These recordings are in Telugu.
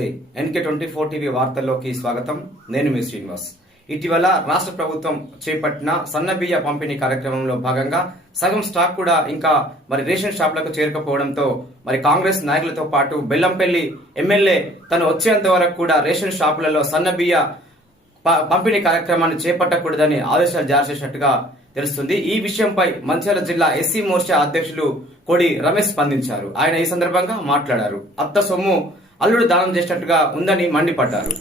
నమస్తే. ఎన్కే ట్వంటీ ఫోర్ టీవీ వార్తల్లోకి స్వాగతం. నేను మీ శ్రీనివాస్. ఇటీవల రాష్ట్ర ప్రభుత్వం చేపట్టిన సన్నబియ్య పంపిణీ కార్యక్రమంలో భాగంగా సగం స్టాక్ కూడా ఇంకా మరి రేషన్ షాపులకు చేరకపోవడంతో మరి కాంగ్రెస్ నాయకులతో పాటు బెల్లంపల్లి ఎమ్మెల్యే తను వచ్చేంత వరకు కూడా రేషన్ షాపులలో సన్నబియ్య పంపిణీ కార్యక్రమాన్ని చేపట్టకూడదని ఆదేశాలు జారీ చేసినట్టుగా తెలుస్తుంది. ఈ విషయంపై మంచిర్యాల జిల్లా ఎస్సీ మోర్చా అధ్యక్షులు కోడి రమేష్ స్పందించారు. ఆయన ఈ సందర్భంగా మాట్లాడారు. అత్త సొమ్ము అల్లుడు దానం చేసినట్టుగా ఉందని మండిపడ్డారు.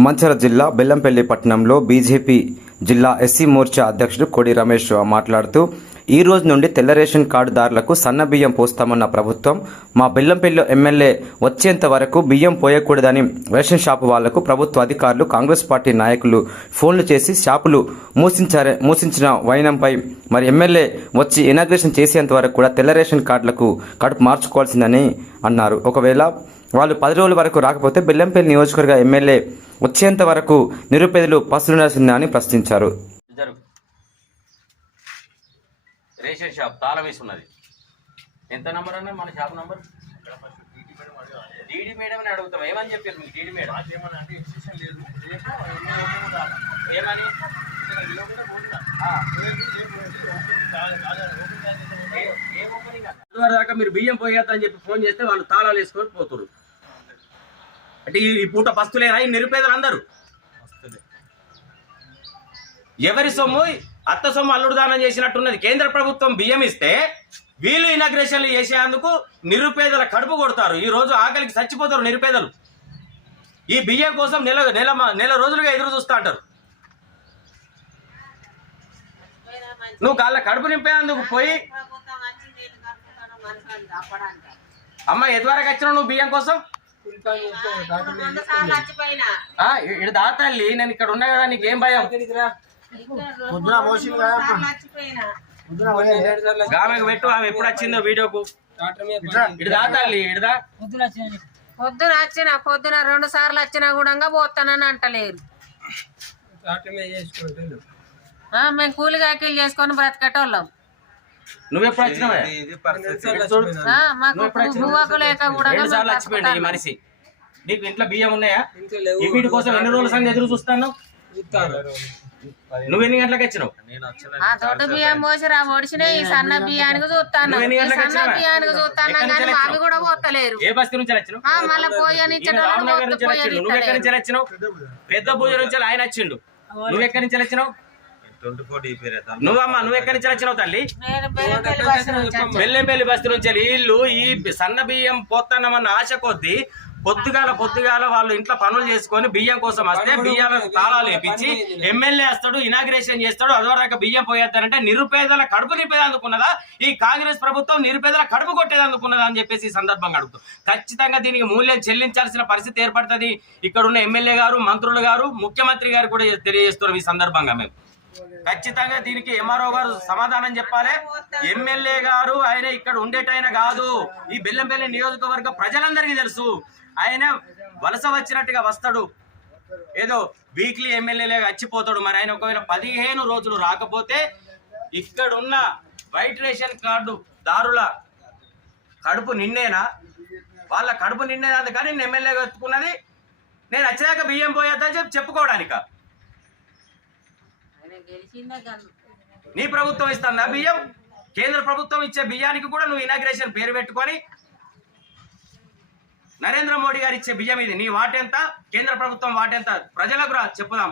మంచర జిల్లా బెల్లంపల్లి పట్టణంలో బీజేపీ జిల్లా ఎస్సీ మోర్చా అధ్యక్షుడు కోడి రమేష్ మాట్లాడుతూ ఈ రోజు నుండి తెల్ల రేషన్ కార్డుదారులకు సన్న బియ్యం పోస్తామన్న ప్రభుత్వం మా బెల్లంపల్లి ఎమ్మెల్యే వచ్చేంత వరకు బియ్యం పోయకూడదని రేషన్ షాపు వాళ్ళకు ప్రభుత్వ అధికారులు కాంగ్రెస్ పార్టీ నాయకులు ఫోన్లు చేసి షాపులు మూసించారే మూసించిన వైనంపై మరి ఎమ్మెల్యే వచ్చి ఇనాగ్రేషన్ చేసేంత వరకు కూడా తెల్ల రేషన్ కార్డులకు కడుపు మార్చుకోవాల్సిందని అన్నారు. ఒకవేళ వాళ్ళు పది రోజుల వరకు రాకపోతే బెల్లంపల్లి నియోజకవర్గ ఎమ్మెల్యే వచ్చేంత వరకు నిరుపేదలు పసులు అని ప్రశ్నించారు. రేషన్ షాప్ తాళం వేసి ఉన్నది ఎంత నంబర్ అన్న? మన షాప్ నంబర్? డీడీ మేడం అని అడుగుతాం. ఏమని చెప్పారు మీకు డీడీ మేడం? ఏమని? దాకా మీరు బియ్యం పోయేద్దని చెప్పి ఫోన్ చేస్తే వాళ్ళు తాళాలు వేసుకొని పోతురు అంటే ఈ ఈ పూట పస్తులేనా ఈ నిరుపేదలు అందరూ ఎవరి సొమ్ము? అత్త సొమ్ము అల్లుడు దానం చేసినట్టున్నది కేంద్ర ప్రభుత్వం బియ్యం ఇస్తే వీళ్ళు ఇనాగ్రేషన్లు చేసేందుకు నిరుపేదల కడుపు కొడతారు. ఈ రోజు ఆకలికి చచ్చిపోతారు నిరుపేదలు. ఈ బియ్యం కోసం నెల నెల నెల రోజులుగా ఎదురు చూస్తా అంటారు. నువ్వు కాళ్ళ కడుపు నింపేందుకు పోయి అమ్మ ఎదువరకు వచ్చినావు నువ్వు బియ్యం కోసం? ఆ, ఇడు దాతల్లి నేను ఇక్కడ ఉన్నా కదా నీకేం భయం? ఆమెకు పెట్టు ఆమె ఎప్పుడు వచ్చిందో వీడియోకు. ఇడుదా పొద్దున వచ్చిన పొద్దున రెండు సార్లు వచ్చినా కూడా పోతానని అంటలేరు. ఆ, మేము కూలిగాకిలు చేసుకొని బ్రతకటోళ్ళం. నువ్వు ఎప్పుడు వచ్చినావా? లేక కూడా మనిషి. నీకు ఇంట్లో బియ్యం ఉన్నాయా? ఈ వీటి కోసం ఎన్ని రోజుల సంగతి ఎదురు చూస్తాను నువ్వు ఎన్ని గంటలకు వచ్చినావు? ఆ దొడ్డు బియ్యం పోసి రా ఒడిచిన ఈ సన్న బియ్యానికి చూస్తాను. నువ్వు ఎన్ని ఈ గంటలకు సన్న వచ్చినావా? బియ్యానికి చూస్తాను ఎక్కడి నుంచి కానీ అవి వచ్చినావు? కూడా పోతలేరు. ఏ బస్తీ నుంచి వచ్చినావు? ఆ, మళ్ళా పోయని ఈయన రామనగర్ నుంచి వచ్చిండు. నువ్వు ఎక్కడి నుంచి వచ్చినావు? పెద్ద పూజ. నుంచి ఆయన వచ్చిండు. నువ్వు ఎక్కడి నుంచి వచ్చినావు? నువ్వమ్మా నువ్వు ఎక్కడి నుంచి వచ్చినావు తల్లి? నేను బెల్లంపల్లి బస్సు నుంచి వచ్చాను. బెల్లంపల్లి బస్తీ నుంచి వీళ్ళు ఈ సన్న బియ్యం పోతానమన్న ఆశ కొద్దీ పొద్దుగాల పొద్దుగాల వాళ్ళు ఇంట్లో పనులు చేసుకొని బియ్యం కోసం వస్తే బియ్యాల తాళాలు వేపించి ఎమ్మెల్యే వస్తాడు ఇనాగ్రేషన్ చేస్తాడు అదివరకు బియ్యం పోయేస్తారంటే నిరుపేదల కడుపు నింపేది అందుకున్నదా? ఈ కాంగ్రెస్ ప్రభుత్వం నిరుపేదల కడుపు కొట్టేది అందుకున్నదా అని చెప్పేసి ఈ సందర్భంగా అడుగుతాం. ఖచ్చితంగా దీనికి మూల్యం చెల్లించాల్సిన పరిస్థితి ఏర్పడుతుంది. ఇక్కడ ఉన్న ఎమ్మెల్యే గారు మంత్రులు గారు ముఖ్యమంత్రి గారు కూడా తెలియజేస్తున్నారు ఈ సందర్భంగా మేము. ఖచ్చితంగా దీనికి ఎంఆర్ఓ గారు సమాధానం చెప్పాలి. ఎమ్మెల్యే గారు ఆయన ఇక్కడ ఉండేటైన కాదు. ఈ బెల్లంపల్లి నియోజకవర్గ ప్రజలందరికీ తెలుసు. ఆయన వలస వచ్చినట్టుగా వస్తాడు. ఏదో వీక్లీ ఎమ్మెల్యేలే వచ్చిపోతాడు మరి ఆయన ఒకవేళ పదిహేను రోజులు రాకపోతే ఇక్కడ ఉన్న వైట్ రేషన్ కార్డు దారుల కడుపు నిండేనా? వాళ్ళ కడుపు నిండేది కానీ నేను ఎమ్మెల్యేగా ఎత్తుకున్నది నేను వచ్చాక బియ్యం పోయేద్దని చెప్పి చెప్పుకోవడానిక. నీ ప్రభుత్వం ఇస్తుందా బియ్యం? కేంద్ర ప్రభుత్వం ఇచ్చే బియ్యానికి కూడా నువ్వు ఇనాగ్రేషన్ పేరు పెట్టుకొని నరేంద్ర మోడీ గారు ఇచ్చే బియ్యం ఇది. నీ వాటెంత? కేంద్ర ప్రభుత్వం వాటెంత? ప్రజలకు రా చెప్పుదాం.